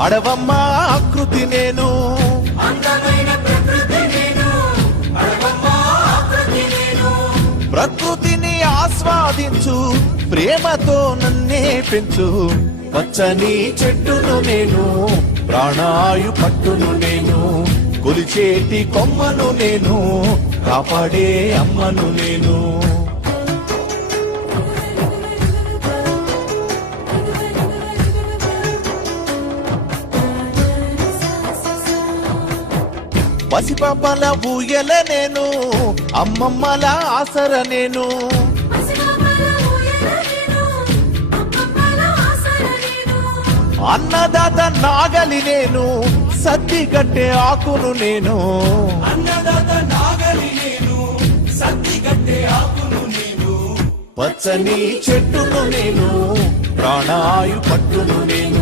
అడవమ్మ ఆకృతి నేను, ప్రకృతిని ఆస్వాదించు, ప్రేమతో నన్నే పెంచు. పచ్చని చెట్టును నేను, ప్రాణాయు పట్టును నేను, కొలిచేటి కొమ్మను నేను, కాపాడే అమ్మను నేను. పసిపాపల ఊయల నేను, అమ్మమ్మల ఆసర నేను, అన్నదాత నాగలి నేను, సద్దిగట్టే ఆకును నేను, పచ్చని చెట్టును నేను, ప్రాణాయు పట్టును నేను.